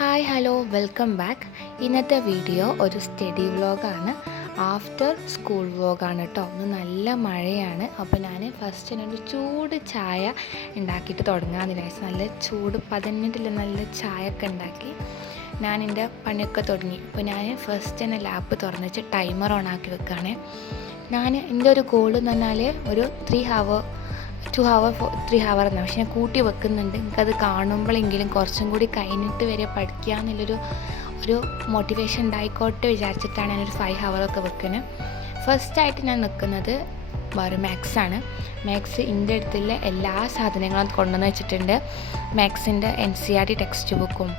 Hi hello welcome back. ഇന്നത്തെ video ഒരു study വ്ലോഗാണ്. After school വ്ലോഗാണ് കേട്ടോ. ഇന്ന് നല്ല മഴയാണ്. അപ്പോൾ ഞാൻ ഫസ്റ്റ് ഒരു ചൂട് ചായ ഉണ്ടാക്കിയിട്ട് തുടങ്ങാമെന്ന് വിചാരിച്ചു. നല്ല ചൂട് പതിനെട്ടിൽ നല്ല ചായ ഒക്കെ ഉണ്ടാക്കി ഞാൻ എൻ്റെ പണിയൊക്കെ തുടങ്ങി. അപ്പോൾ ഞാൻ ഫസ്റ്റ് തന്നെ ലാപ്പ് തുറന്ന് വെച്ച് ടൈമർ ഓൺ ആക്കി വെക്കുകയാണ്. എൻ്റെ ഒരു ഗോൾ എന്ന് പറഞ്ഞാൽ ഒരു 2 ഹവർ 3 ഹവർ എന്നാണ്. പക്ഷെ ഞാൻ കൂട്ടി വെക്കുന്നുണ്ട്. എനിക്കത് കാണുമ്പോഴെങ്കിലും കുറച്ചും കൂടി കഴിഞ്ഞിട്ട് വരെ പഠിക്കുക എന്നുള്ളൊരു മോട്ടിവേഷൻ ഉണ്ടായിക്കോട്ടെ വിചാരിച്ചിട്ടാണ് ഞാനൊരു 5 ഹവറൊക്കെ വെക്കുന്നത്. ഫസ്റ്റായിട്ട് ഞാൻ നിൽക്കുന്നത് മാത്സാണ്. മാത്സ് എൻ്റെ അടുത്തുള്ള എല്ലാ സാധനങ്ങളും കൊണ്ടുവന്ന് വെച്ചിട്ടുണ്ട്. മാത്സിൻ്റെ NCERT ടെക്സ്റ്റ് ബുക്കും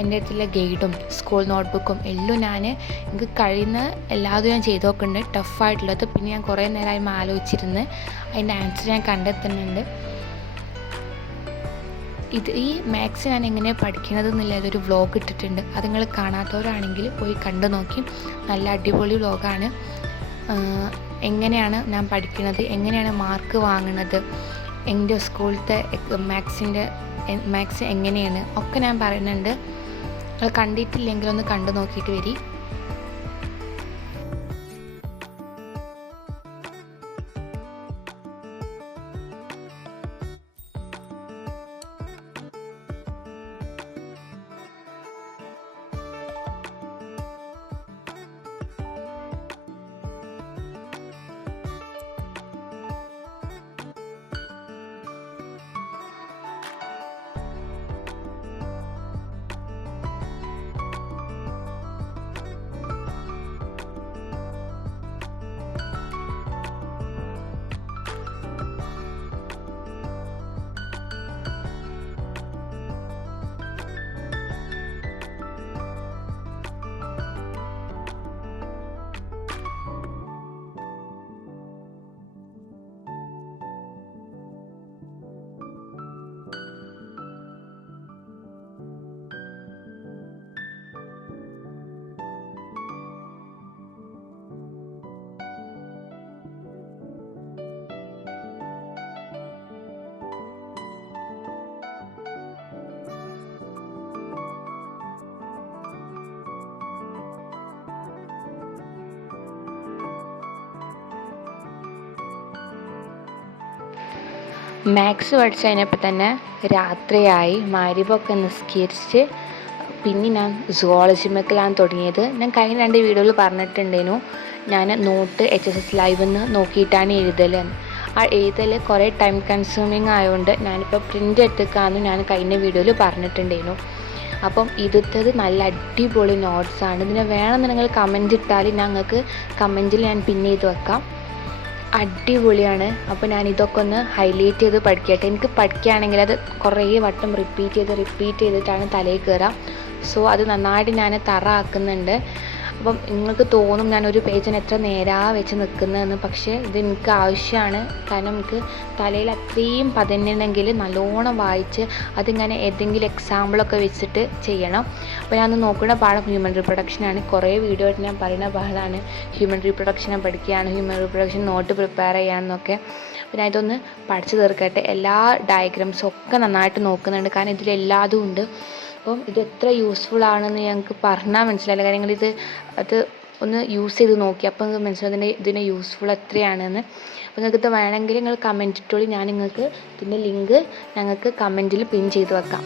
എൻ്റെ അടുത്തുള്ള ഗൈഡും സ്കൂൾ നോട്ട്ബുക്കും എല്ലാം എനിക്ക് കഴിയുന്ന എല്ലാതും ഞാൻ ചെയ്ത് നോക്കുന്നുണ്ട്. ടഫായിട്ടുള്ളത് പിന്നെ ഞാൻ കുറേ നേരമായി ആലോചിച്ചിരുന്ന് അതിൻ്റെ ആൻസർ ഞാൻ കണ്ടെത്തുന്നുണ്ട്. ഈ മാത്സ് ഞാൻ എങ്ങനെയാണ് പഠിക്കുന്നത് എന്നുള്ളതൊരു വ്ലോഗ് ഇട്ടിട്ടുണ്ട്. അത് നിങ്ങൾ കാണാത്തവരാണെങ്കിൽ പോയി കണ്ടു നോക്കി. നല്ല അടിപൊളി വ്ലോഗാണ്. എങ്ങനെയാണ് ഞാൻ പഠിക്കുന്നത്, എങ്ങനെയാണ് മാർക്ക് വാങ്ങുന്നത്, എൻ്റെ സ്കൂളത്തെ മാത്സ് എങ്ങനെയാണ് ഒക്കെ ഞാൻ പറയുന്നുണ്ട്. നിങ്ങൾ കണ്ടിട്ടില്ലെങ്കിൽ ഒന്ന് കണ്ടു നോക്കിയിട്ട് വരി. മാത്സ് പഠിച്ച് കഴിഞ്ഞപ്പോൾ തന്നെ രാത്രിയായി. മഗ്‌രിബൊക്കെ നിസ്കരിച്ച് പിന്നെ ഞാൻ സുവോളജി മെക്കിലാണ് തുടങ്ങിയത്. ഞാൻ കഴിഞ്ഞ 2 വീഡിയോയിൽ പറഞ്ഞിട്ടുണ്ടേനു ഞാൻ നോട്ട് HSS ലൈവെന്ന് നോക്കിയിട്ടാണ് എഴുതൽ. ആ എഴുതൽ കുറേ ടൈം കൺസ്യൂമിങ് ആയതുകൊണ്ട് ഞാനിപ്പോൾ പ്രിൻ്റ് എടുത്തേക്കാന്ന് ഞാൻ കഴിഞ്ഞ വീഡിയോയിൽ പറഞ്ഞിട്ടുണ്ടേനു. അപ്പം ഇതിട്ടത് നല്ല അടിപൊളി നോട്ട്സാണ്. ഇതിനെ വേണമെന്ന് നിങ്ങൾ കമൻറ്റ് ഇട്ടാൽ ഞങ്ങൾക്ക് കമൻറ്റിൽ ഞാൻ പിൻ ചെയ്ത് വെക്കാം. അടിപൊളിയാണ്. അപ്പോൾ ഞാൻ ഇതൊക്കെ ഒന്ന് ഹൈലൈറ്റ് ചെയ്ത് പഠിക്കട്ടെ. എനിക്ക് പഠിക്കുകയാണെങ്കിൽ അത് കുറേ വട്ടം റിപ്പീറ്റ് ചെയ്തിട്ടാണ് തലയിൽ കയറുക. സോ അത് നന്നായിട്ട് ഞാൻ തറ ആക്കുന്നുണ്ട്. അപ്പം നിങ്ങൾക്ക് തോന്നും ഞാനൊരു പേജിന് എത്ര നേരാണ് വെച്ച് നിൽക്കുന്നതെന്ന്. പക്ഷേ ഇത് എനിക്ക് ആവശ്യമാണ്. കാരണം എനിക്ക് തലയിൽ അത്രയും പതിഞ്ഞിട്ടുണ്ടെങ്കിൽ നല്ലോണം വായിച്ച് അതിങ്ങനെ ഏതെങ്കിലും എക്സാമ്പിളൊക്കെ വെച്ചിട്ട് ചെയ്യണം. അപ്പോൾ ഞാൻ നോക്കുന്ന പാഠം ഹ്യൂമൻ റീപ്രൊഡക്ഷനാണ്. കുറേ വീഡിയോ ആയിട്ട് ഞാൻ പറയുന്ന പാഠമാണ് ഹ്യൂമൻ റീപ്രൊഡക്ഷനെ പഠിക്കുകയാണ്, ഹ്യൂമൻ റീപ്രൊഡക്ഷൻ നോട്ട് പ്രിപ്പയർ ചെയ്യാമെന്നൊക്കെ. അപ്പോൾ ഞാൻ ഇതൊന്ന് പഠിച്ചു തീർക്കട്ടെ. എല്ലാ ഡയഗ്രാംസും ഒക്കെ നന്നായിട്ട് നോക്കുന്നുണ്ട്. കാരണം ഇതിലെല്ലാതും ഉണ്ട്. അപ്പം ഇത് എത്ര യൂസ്ഫുൾ ആണെന്ന് ഞങ്ങൾക്ക് പറഞ്ഞാൽ മനസ്സിലായില്ല. കാര്യങ്ങൾ അത് ഒന്ന് യൂസ് ചെയ്ത് നോക്കി അപ്പോൾ നിങ്ങൾക്ക് മനസ്സിലാവും ഇതിൻ്റെ യൂസ്ഫുൾ എത്രയാണെന്ന്. അപ്പോൾ നിങ്ങൾക്ക് ഇത് വേണമെങ്കിൽ നിങ്ങൾ കമൻറ്റ് ഇട്ടോളി. ഞാൻ നിങ്ങൾക്ക് ഇതിൻ്റെ ലിങ്ക് ഞങ്ങൾക്ക് കമൻറ്റിൽ പിൻ ചെയ്ത് വെക്കാം.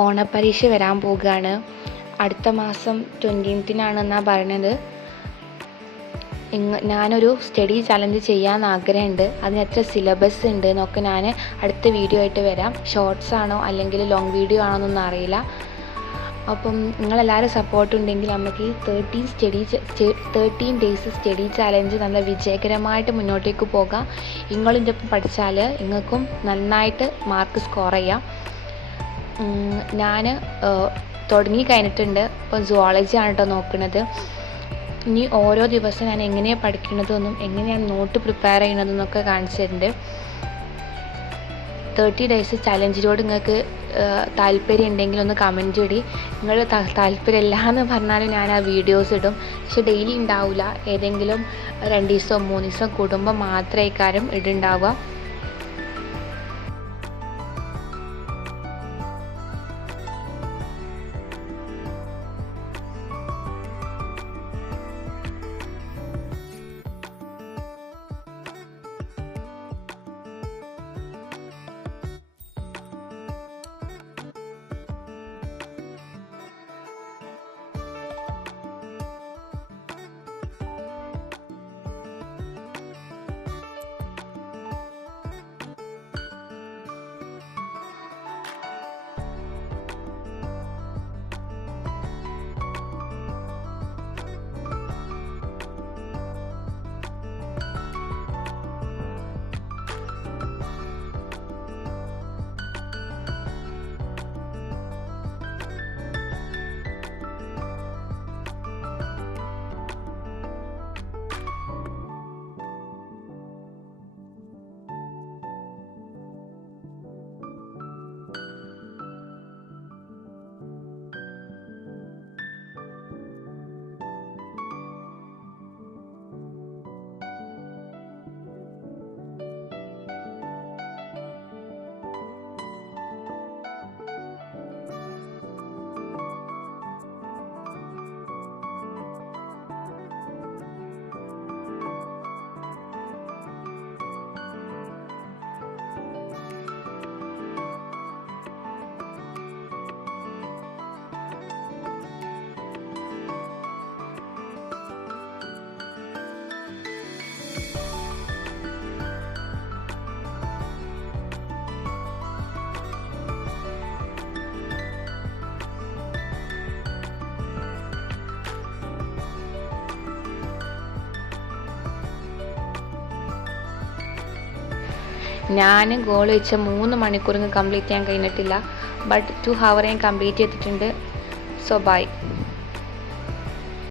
ഓണപ്പരീക്ഷ വരാൻ പോവുകയാണ്. അടുത്ത മാസം 20-നാണെന്നാണ് പറയണത്. ഞാനൊരു സ്റ്റഡി ചലഞ്ച് ചെയ്യാൻ ആഗ്രഹമുണ്ട്. അതിന് എത്ര സിലബസ് ഉണ്ട് എന്നൊക്കെ ഞാൻ അടുത്ത വീഡിയോ ആയിട്ട് വരാം. ഷോർട്സ് ആണോ അല്ലെങ്കിൽ ലോങ് വീഡിയോ ആണോ എന്നൊന്നും അറിയില്ല. അപ്പം നിങ്ങളെല്ലാവരും സപ്പോർട്ട് ഉണ്ടെങ്കിൽ നമുക്ക് ഈ 13 ഡേയ്സ് സ്റ്റഡി ചാലഞ്ച് നല്ല വിജയകരമായിട്ട് മുന്നോട്ടേക്ക് പോകാം. നിങ്ങളും ഒപ്പം പഠിച്ചാൽ നിങ്ങൾക്കും നന്നായിട്ട് മാർക്ക് സ്കോർ ചെയ്യാം. ഞാൻ തുടങ്ങി കഴിഞ്ഞിട്ടുണ്ട്. ഇപ്പോൾ സുവോളജി ആണ് കേട്ടോ നോക്കുന്നത്. ഇനി ഓരോ ദിവസം ഞാൻ എങ്ങനെയാണ് പഠിക്കുന്നതെന്നും എങ്ങനെയാണ് നോട്ട് പ്രിപ്പയർ ചെയ്യണതെന്നൊക്കെ കാണിച്ചു തരുന്നുണ്ട്. 30 ഡേയ്സ് ചലഞ്ചിനോട് നിങ്ങൾക്ക് താല്പര്യം ഉണ്ടെങ്കിൽ ഒന്ന് കമൻറ്റ് ഇടി. നിങ്ങൾ താല്പര്യമില്ല എന്ന് പറഞ്ഞാൽ ഞാൻ ആ വീഡിയോസ് ഇടും. പക്ഷെ ഡെയിലി ഉണ്ടാവില്ല. ഏതെങ്കിലും 2 ദിവസമോ 3 ദിവസം കൂടുമ്പോൾ മാത്രമേ ഇടുണ്ടാവുക. ഞാൻ ഗോൾ വെച്ച 3 മണിക്കൂർ കംപ്ലീറ്റ് ചെയ്യാൻ കഴിഞ്ഞിട്ടില്ല. ബട്ട് 2 hour ഞാൻ കംപ്ലീറ്റ് ചെയ്തിട്ടുണ്ട്. So by.